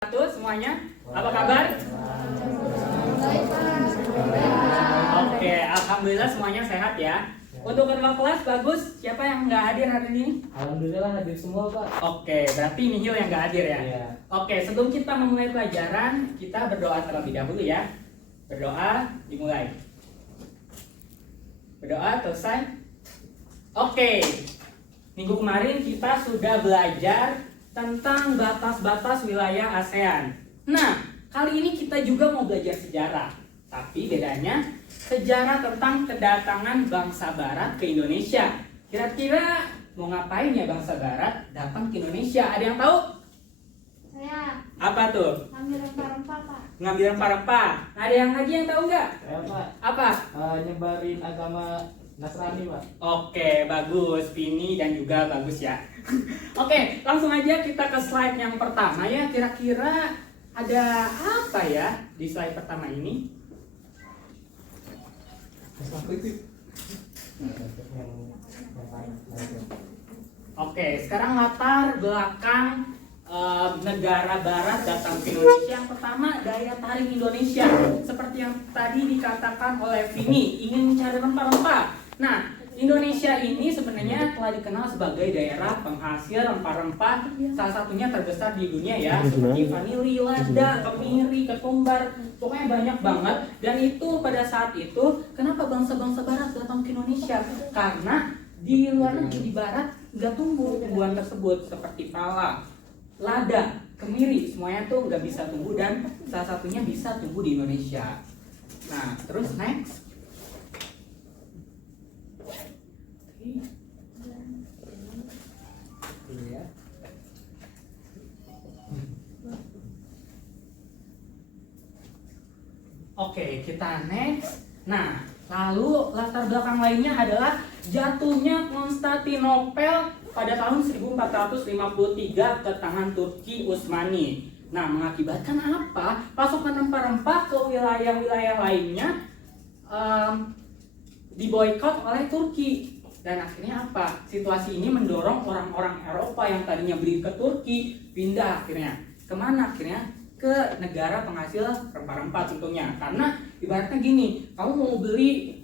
Satu semuanya, apa kabar? Oke, alhamdulillah semuanya sehat ya. Untuk kedua kelas bagus. Siapa yang nggak hadir hari ini? Alhamdulillah hadir semua, Pak. Oke, berarti nihil yang nggak hadir ya. Iya. Oke, sebelum kita memulai pelajaran, kita berdoa terlebih dahulu ya. Berdoa, dimulai. Berdoa, selesai. Oke, minggu kemarin kita sudah belajar tentang batas-batas wilayah ASEAN. Nah, kali ini kita juga mau belajar sejarah. Tapi bedanya, sejarah tentang kedatangan bangsa barat ke Indonesia. Kira-kira mau ngapain ya bangsa barat datang ke Indonesia? Ada yang tahu? Saya Apa tuh? ngambil rempah-rempah, Pak. Ngambil rempah-rempah. Ada yang lagi yang tahu nggak? Saya, Pak, Apa? nyebarin agama Nasrani, Pak. Oke, bagus. Vini dan juga bagus ya. Oke, langsung aja kita ke slide yang pertama ya. Kira-kira ada apa ya di slide pertama ini? Oke, sekarang latar belakang negara barat datang ke Indonesia. Yang pertama, daya tarik Indonesia. Seperti yang tadi dikatakan oleh Vini, ingin mencari rempah-rempah. Nah, Indonesia ini sebenarnya telah dikenal sebagai daerah penghasil rempah-rempah, salah satunya terbesar di dunia ya, seperti vanili, lada, kemiri, ketumbar, pokoknya banyak banget. Dan itu pada saat itu, kenapa bangsa-bangsa barat datang ke Indonesia? Karena di luar negeri, di barat, nggak tumbuh tumbuhan tersebut seperti pala, lada, kemiri, semuanya tuh nggak bisa tumbuh dan salah satunya bisa tumbuh di Indonesia. Nah, terus next. Oke, kita next. Nah, lalu latar belakang lainnya adalah jatuhnya Konstantinopel pada tahun 1453 ke tangan Turki Utsmani. Nah, mengakibatkan apa? Pasokan rempah-rempah ke wilayah-wilayah lainnya diboikot oleh Turki. Dan akhirnya apa? Situasi ini mendorong orang-orang Eropa yang tadinya beli ke Turki pindah akhirnya. Kemana akhirnya? Ke negara penghasil rempah-rempah tentunya. Karena ibaratnya gini, kamu mau beli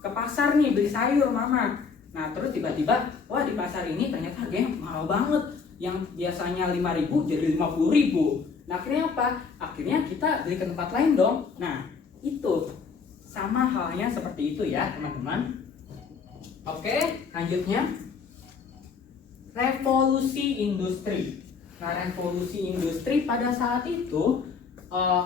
ke pasar nih, beli sayur mama. Nah terus tiba-tiba, wah di pasar ini ternyata harganya mahal banget. Yang biasanya 5.000 jadi 50.000. Nah akhirnya apa? Akhirnya kita beli ke tempat lain dong. Nah itu sama halnya seperti itu ya teman-teman. Oke, lanjutnya revolusi industri. Nah, revolusi industri pada saat itu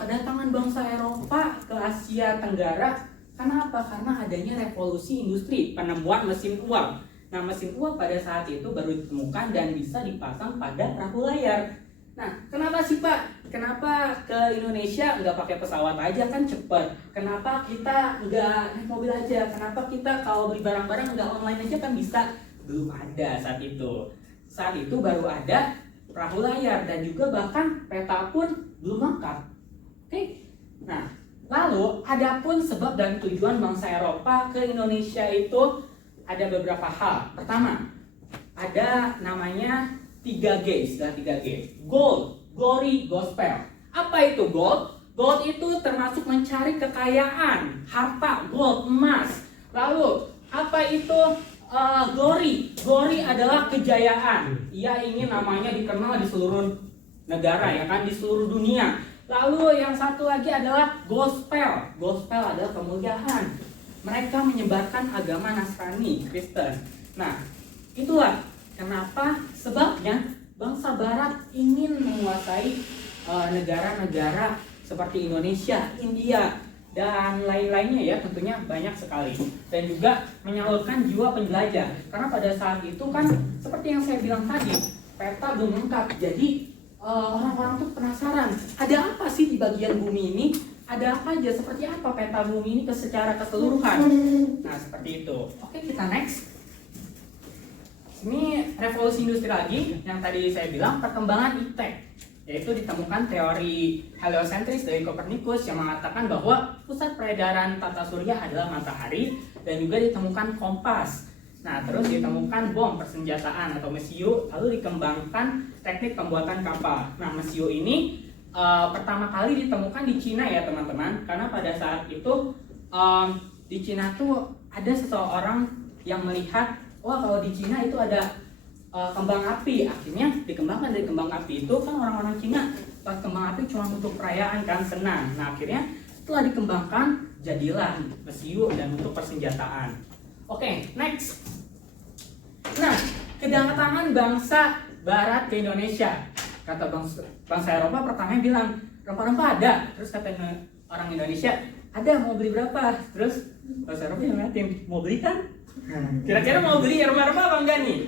kedatangan bangsa Eropa ke Asia Tenggara. Kenapa? Karena adanya revolusi industri, penemuan mesin uap. Nah, mesin uap pada saat itu baru ditemukan dan bisa dipasang pada perahu layar. Nah, kenapa sih Pak? Kenapa ke Indonesia nggak pakai pesawat aja kan cepet? Kenapa kita nggak naik mobil aja? Kenapa kita kalau beli barang-barang nggak online aja kan bisa? Belum ada saat itu. Saat itu baru ada perahu layar dan juga bahkan peta pun belum lengkap. Oke. Nah, lalu adapun sebab dan tujuan bangsa Eropa ke Indonesia itu ada beberapa hal. Pertama, ada namanya 3G, istilah 3G. Gold, glory, gospel. Apa itu gold? Gold itu termasuk mencari kekayaan, harta, gold, emas. Lalu, apa itu glory? Glory adalah kejayaan. Ia ingin namanya dikenal di seluruh negara, ya kan, di seluruh dunia. Lalu yang satu lagi adalah gospel. Gospel adalah kemuliaan. Mereka menyebarkan agama Nasrani, Kristen. Nah, itulah kenapa sebabnya bangsa barat ingin menguasai negara-negara seperti Indonesia, India, dan lain-lainnya ya, tentunya banyak sekali. Dan juga menyalurkan jiwa penjelajah. Karena pada saat itu kan seperti yang saya bilang tadi, peta belum lengkap. Jadi orang-orang tuh penasaran, ada apa sih di bagian bumi ini? Ada apa aja? Seperti apa peta bumi ini secara keseluruhan? Nah, seperti itu. Oke, kita next. Ini revolusi industri lagi, yang tadi saya bilang perkembangan iptek, yaitu ditemukan teori heliosentris dari Kopernikus yang mengatakan bahwa pusat peredaran tata surya adalah matahari, dan juga ditemukan kompas. Nah, terus ditemukan bom persenjataan atau mesiu, lalu dikembangkan teknik pembuatan kapal. Nah, mesiu ini pertama kali ditemukan di Cina ya teman-teman, karena pada saat itu di Cina tuh ada seseorang yang melihat, wah kalau di Cina itu ada kembang api, akhirnya dikembangkan dari kembang api itu kan orang-orang Cina pas kembang api cuma untuk perayaan kan, senang. Nah akhirnya setelah dikembangkan jadilah mesiu dan untuk persenjataan. Oke, next. Nah, kedatangan bangsa Barat ke Indonesia. Kata bangsa Eropa pertamanya bilang rempah-rempah ada, terus kata orang Indonesia ada, mau beli berapa? Terus bangsa Eropa yang ngeliatin, mau beli kan? Kira-kira mau beli rempah-rempah apa enggak nih?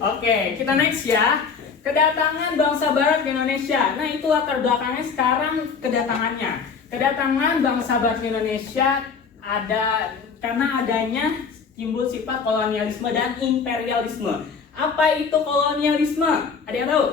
Oke, kita next ya. Kedatangan bangsa Barat ke Indonesia. Nah, itu latar belakangnya sekarang kedatangannya. Kedatangan bangsa Barat ke Indonesia ada karena adanya timbul sifat kolonialisme dan imperialisme. Apa itu kolonialisme? Ada yang tahu?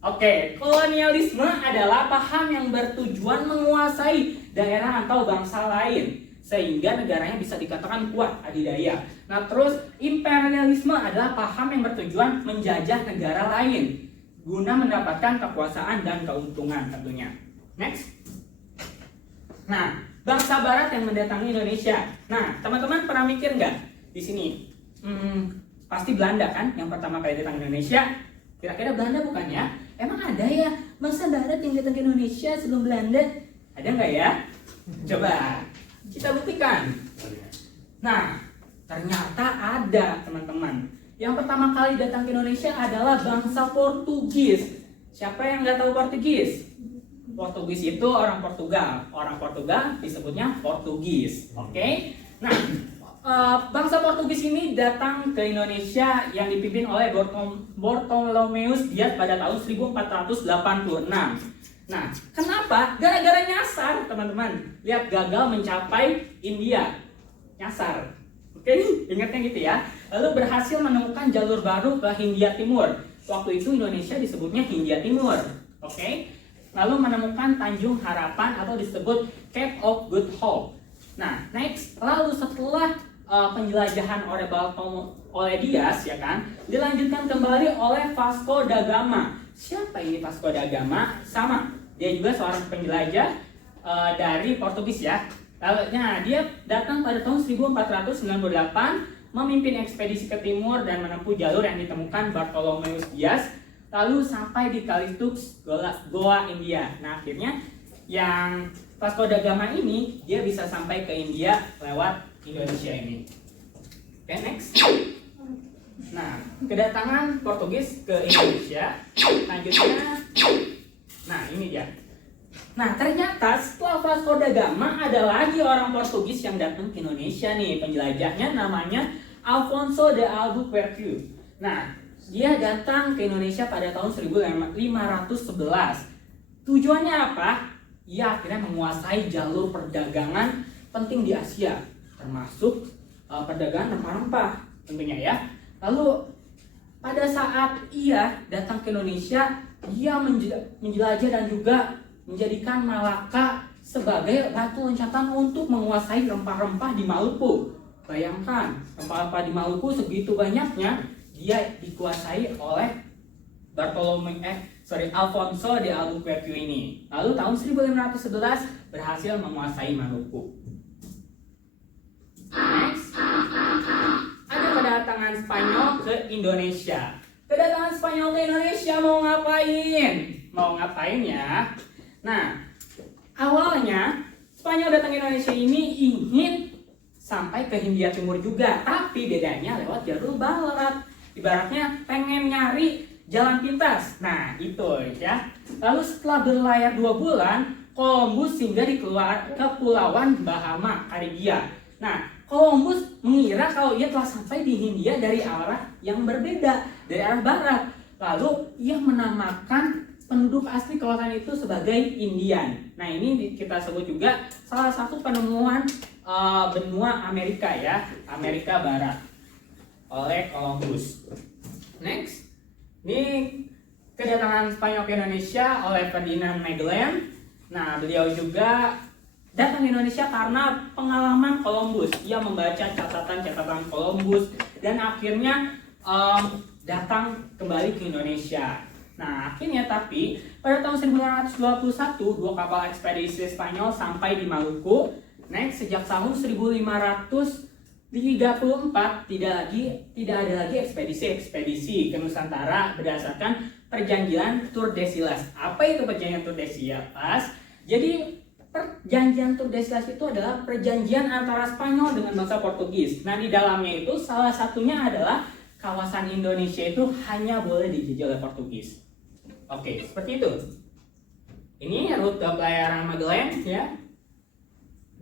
Oke, kolonialisme adalah paham yang bertujuan menguasai daerah atau bangsa lain sehingga negaranya bisa dikatakan kuat adidaya. Nah, terus imperialisme adalah paham yang bertujuan menjajah negara lain guna mendapatkan kekuasaan dan keuntungan tentunya. Next. Nah, bangsa Barat yang mendatangi Indonesia. Nah, teman-teman pernah mikir nggak di sini? Pasti Belanda kan yang pertama kali datang ke Indonesia. Kira-kira Belanda bukan ya? Emang ada ya bangsa Barat yang datang ke Indonesia sebelum Belanda? Ada nggak ya? Coba kita buktikan. Nah, ternyata ada teman-teman. Yang pertama kali datang ke Indonesia adalah bangsa Portugis. Siapa yang nggak tahu Portugis? Portugis itu orang Portugal. Orang Portugal disebutnya Portugis. Oke? Nah, bangsa Portugis ini datang ke Indonesia yang dipimpin oleh Bartolomeus Dias pada tahun 1486. Nah, kenapa? Gara-gara nyasar, teman-teman. Lihat, gagal mencapai India. Nyasar. Oke, ingatnya gitu ya. Lalu berhasil menemukan jalur baru ke Hindia Timur. Waktu itu Indonesia disebutnya Hindia Timur. Oke? Lalu menemukan Tanjung Harapan atau disebut Cape of Good Hope. Nah, next. Lalu setelah penjelajahan oleh Dias, ya kan, dilanjutkan kembali oleh Vasco da Gama. Siapa ini Vasco da Gama? Sama. Dia juga seorang penjelajah dari Portugis ya. Nah, dia datang pada tahun 1498, memimpin ekspedisi ke timur dan menempuh jalur yang ditemukan Bartolomeus Dias, lalu sampai di Kalitus, Goa, India. Nah, akhirnya yang Vasco da Gama ini dia bisa sampai ke India lewat Indonesia ini. Oke, next. Nah, kedatangan Portugis ke Indonesia. Lanjutnya, nah ini dia. Nah, ternyata setelah Vasco da Gama ada lagi orang Portugis yang datang ke Indonesia nih. Penjelajahnya namanya Alfonso de Albuquerque. Nah, dia datang ke Indonesia pada tahun 1511. Tujuannya apa? Ia akhirnya menguasai jalur perdagangan penting di Asia, termasuk perdagangan rempah-rempah tentunya ya. Lalu pada saat ia datang ke Indonesia, ia menjelajah dan juga menjadikan Malaka sebagai batu loncatan untuk menguasai rempah-rempah di Maluku. Bayangkan, rempah-rempah di Maluku segitu banyaknya, dia dikuasai oleh Alfonso de Albuquerque ini. Lalu tahun 1511 berhasil menguasai Maluku. Next, ada kedatangan Spanyol ke Indonesia. Kedatangan Spanyol ke Indonesia mau ngapain? Mau ngapain ya? Nah, awalnya Spanyol datang ke Indonesia ini ingin sampai ke Hindia Timur juga, tapi bedanya lewat jalur barat. Ibaratnya pengen nyari jalan pintas. Nah, itu ya. Lalu setelah berlayar 2 bulan, Columbus singgah di Kepulauan Bahama, Karibia. Nah, Columbus mengira kalau ia telah sampai di Hindia dari arah yang berbeda, dari arah barat. Lalu ia menamakan penduduk asli kawasan itu sebagai Indian. Nah, ini kita sebut juga salah satu penemuan benua Amerika ya, Amerika Barat oleh Columbus. Next, ini kedatangan Spanyol ke Indonesia oleh Ferdinand Magellan. Nah, beliau juga datang ke Indonesia karena pengalaman Columbus. Ia membaca catatan-catatan Columbus dan akhirnya datang kembali ke Indonesia. Nah, akhirnya tapi pada tahun 1521 dua kapal ekspedisi Spanyol sampai di Maluku. Next, sejak tahun 1534 tidak ada lagi ekspedisi ke Nusantara berdasarkan perjanjian Tordesillas. Apa itu perjanjian Tordesillas? Jadi perjanjian Tordesillas itu adalah perjanjian antara Spanyol dengan bangsa Portugis. Nah, di dalamnya itu salah satunya adalah kawasan Indonesia itu hanya boleh dijajah oleh Portugis. Oke, seperti itu. Ini rute pelayaran Magellan ya.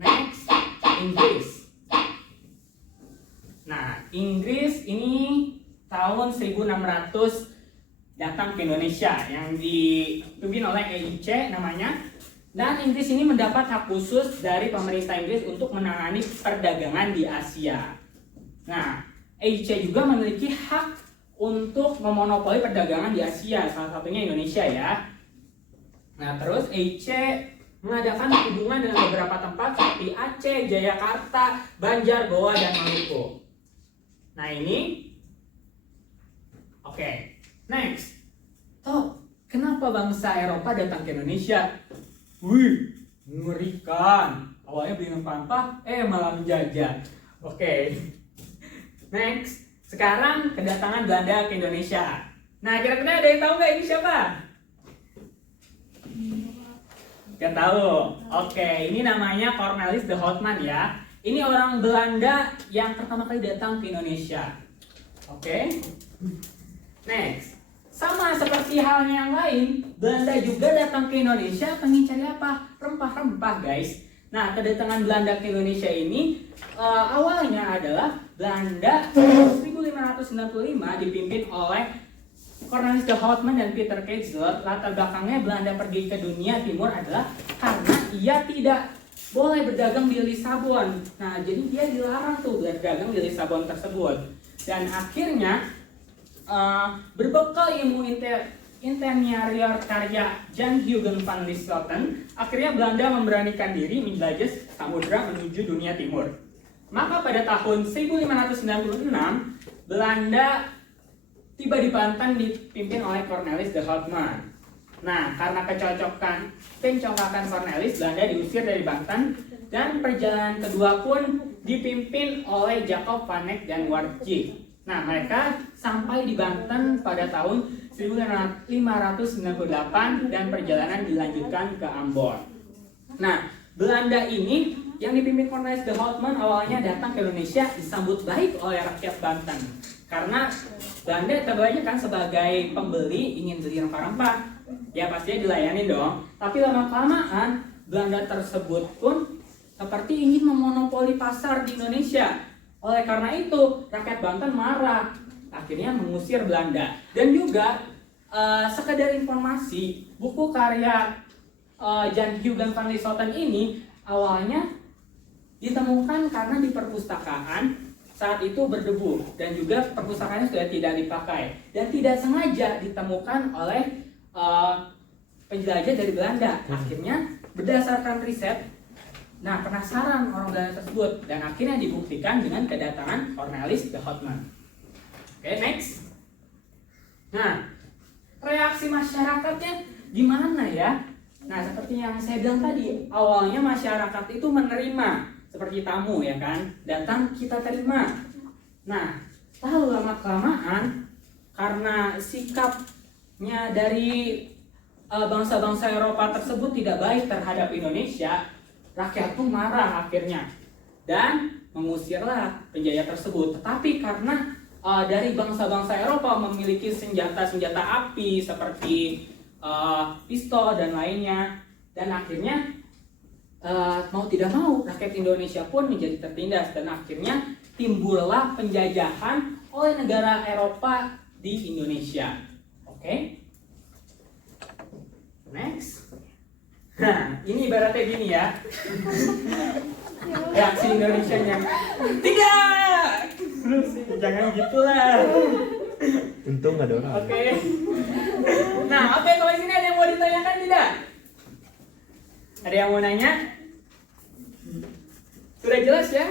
Next, Inggris. Nah, Inggris ini tahun 1600 datang ke Indonesia yang dipimpin oleh EIC namanya. Dan Inggris ini mendapat hak khusus dari pemerintah Inggris untuk menangani perdagangan di Asia. Nah, EIC juga memiliki hak untuk memonopoli perdagangan di Asia, salah satunya Indonesia ya. Nah, terus EIC mengadakan hubungan dengan beberapa tempat seperti Aceh, Jayakarta, Banjar, Goa, dan Maluku. Nah, ini oke. Next. Kenapa bangsa Eropa datang ke Indonesia? Wih, mengerikan. Awalnya beli rempah-rempah, malah menjajah. Oke. Next. Sekarang kedatangan Belanda ke Indonesia. Nah, kira-kira ada yang tahu nggak ini siapa? Gak tahu. Oke, ini namanya Cornelis de Houtman ya. Ini orang Belanda yang pertama kali datang ke Indonesia. Oke. Next. Sama seperti halnya yang lain, Belanda juga datang ke Indonesia pengen cari apa? Rempah-rempah, guys. Nah, kedatangan Belanda ke Indonesia ini awalnya adalah Belanda 1595 dipimpin oleh Cornelis de Houtman dan Peter Keizer. Latar belakangnya Belanda pergi ke dunia timur adalah karena ia tidak boleh berdagang di Lisabon. Nah, jadi dia dilarang tuh berdagang di Lisabon tersebut. Dan akhirnya berbekal ilmu interior karya Jan Huygens van Lieshoten, akhirnya Belanda memberanikan diri menjelajah samudra menuju dunia timur. Maka pada tahun 1596 Belanda tiba di Banten dipimpin oleh Cornelis de Houtman. Nah, karena pencocokan Cornelis, Belanda diusir dari Banten dan perjalanan kedua pun dipimpin oleh Jacob van Eyck dan Wartjie. Nah, mereka sampai di Banten pada tahun 1598 dan perjalanan dilanjutkan ke Ambon. Nah, Belanda ini yang dipimpin Cornelis de Houtman awalnya datang ke Indonesia disambut baik oleh rakyat Banten. Karena Belanda kebanyakan sebagai pembeli ingin beli rempah-rempah, ya pastinya dilayani dong. Tapi lama-kelamaan Belanda tersebut pun seperti ingin memonopoli pasar di Indonesia. Oleh karena itu rakyat Banten marah, akhirnya mengusir Belanda. Dan juga sekedar informasi, buku karya Jan Huygens van Lieshoten ini awalnya ditemukan karena di perpustakaan saat itu berdebu dan juga perpustakaannya sudah tidak dipakai dan tidak sengaja ditemukan oleh penjelajah dari Belanda. Akhirnya berdasarkan riset, nah penasaran orang Belanda tersebut dan akhirnya dibuktikan dengan kedatangan Cornelis de Houtman. Oke, next. Nah, reaksi masyarakatnya gimana ya? Nah, seperti yang saya bilang tadi, awalnya masyarakat itu menerima seperti tamu ya kan, datang kita terima. Nah, lalu lama-kelamaan karena sikapnya dari bangsa-bangsa Eropa tersebut tidak baik terhadap Indonesia, rakyat pun marah akhirnya dan mengusirlah penjajah tersebut. Tetapi karena dari bangsa-bangsa Eropa memiliki senjata-senjata api seperti pistol dan lainnya, dan akhirnya mau tidak mau rakyat Indonesia pun menjadi tertindas dan akhirnya timbullah penjajahan oleh negara Eropa di Indonesia. Oke. Next. Nah, ini ibaratnya gini ya. Reaksi Indonesianya. Tidak. Jangan gitulah. Untung nggak ada orang. Oke. Nah, oke, kalau sini ada yang mau ditanyakan tidak? Ada yang mau nanya? Sudah jelas ya?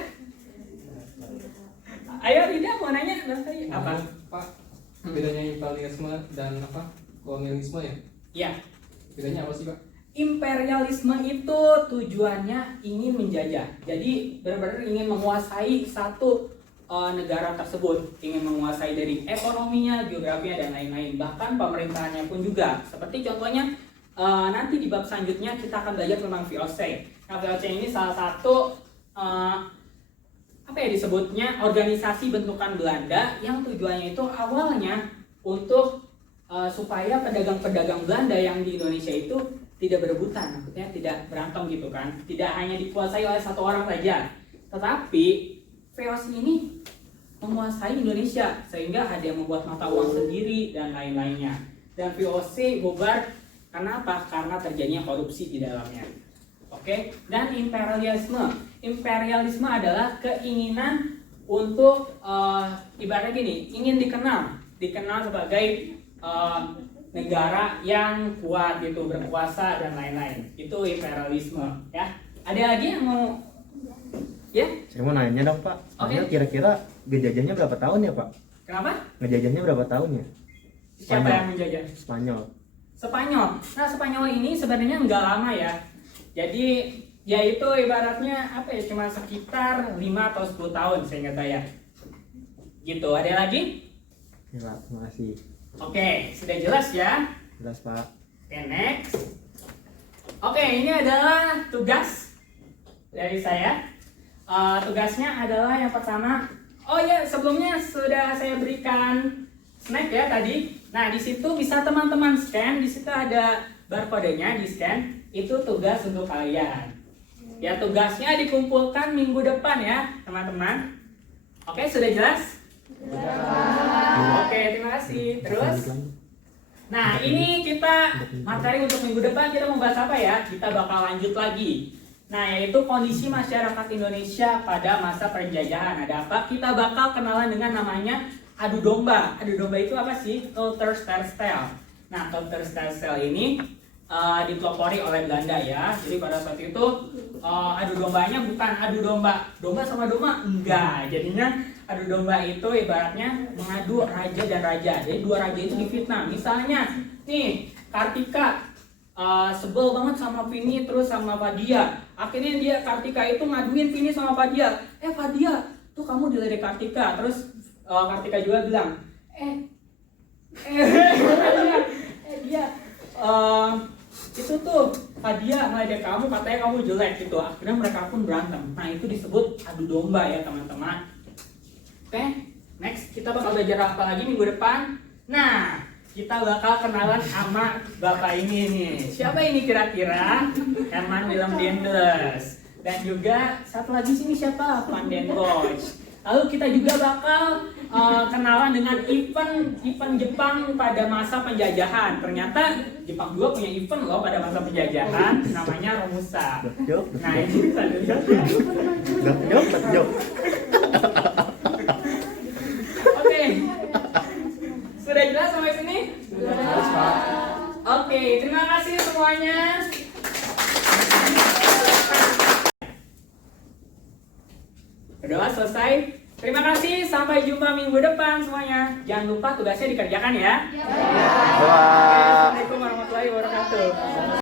Ayo Rida mau nanya tadi apa? Pak, bedanya imperialisme dan kolonialisme ya? Ya, Bedanya apa sih Pak? imperialisme itu tujuannya ingin menjajah. Jadi benar-benar ingin menguasai satu negara tersebut, ingin menguasai dari ekonominya, geografinya dan lain-lain. Bahkan pemerintahannya pun juga. Seperti contohnya nanti di bab selanjutnya kita akan belajar tentang VOC. Nah, VOC ini salah satu disebutnya organisasi bentukan Belanda yang tujuannya itu awalnya untuk supaya pedagang-pedagang Belanda yang di Indonesia itu tidak berebutan, maksudnya tidak berantem gitu kan, tidak hanya dikuasai oleh satu orang saja, tetapi VOC ini menguasai Indonesia sehingga ada yang membuat mata uang sendiri dan lain-lainnya. Dan VOC bubar karena apa? Karena terjadinya korupsi di dalamnya. Oke, dan imperialisme adalah keinginan untuk ibaratnya gini, ingin dikenal sebagai negara yang kuat gitu, berkuasa dan lain-lain. Itu imperialisme ya. Ada lagi yang mau ya? Saya mau nanya dong Pak. Spanyol kira-kira ngejajahnya berapa tahun ya Pak? Kenapa? Ngejajahnya berapa tahun ya? Siapa Spanyol. yang menjajah? Spanyol. Spanyol. Nah, Spanyol ini sebenarnya nggak lama ya. Jadi ya itu ibaratnya cuma sekitar 5 atau 10 tahun seingat saya. Gitu. Ada lagi? Ya Pak, terima kasih. Oke, sudah jelas ya? Jelas Pak. Oke, next. Oke, ini adalah tugas dari saya. Tugasnya adalah yang pertama. Oh ya, sebelumnya sudah saya berikan snack ya tadi. Nah, di situ bisa teman-teman scan. Di situ ada barcode-nya, di scan. Itu tugas untuk kalian. Ya, tugasnya dikumpulkan minggu depan ya, teman-teman. Oke, sudah jelas? Oke, terima kasih. Terus, nah ini kita materi untuk minggu depan kita mau bahas apa ya? Kita bakal lanjut lagi. Nah, yaitu kondisi masyarakat Indonesia pada masa penjajahan. Ada apa? Kita bakal kenalan dengan namanya adu domba. Adu domba itu apa sih? Kulturstelsel. Nah, Kulturstelsel ini dipelopori oleh Belanda ya. Jadi pada saat itu adu dombanya bukan adu domba sama domba, enggak. Jadinya adu domba itu ibaratnya mengadu raja dan raja. Jadi dua raja itu difitnah. Misalnya nih Kartika sebel banget sama Vini terus sama Fadia. Akhirnya Kartika itu ngaduin Vini sama Fadia. Fadia, tuh kamu diledek Kartika. Terus Kartika juga bilang, dia itu tuh Fadia ngeledek kamu, katanya kamu jelek gitu. Akhirnya mereka pun berantem. Nah, itu disebut adu domba ya teman-teman. Oke, next kita bakal belajar apa lagi minggu depan? Nah, kita bakal kenalan sama bapak ini nih. Siapa ini kira-kira? Herman Willem Daendels. Dan juga satu lagi sini siapa? Van den Bosch. Lalu kita juga bakal kenalan dengan event Jepang pada masa penjajahan. Ternyata Jepang juga punya event loh pada masa penjajahan, namanya Romusa. Nah, ini bisa dilihat. Jok. Oke, sudah jelas sampai sini? Jelas Pak. Oke, terima kasih semuanya. Udah selesai. Terima kasih, sampai jumpa minggu depan semuanya. Jangan lupa tugasnya dikerjakan ya. Bye. Assalamualaikum warahmatullahi wabarakatuh.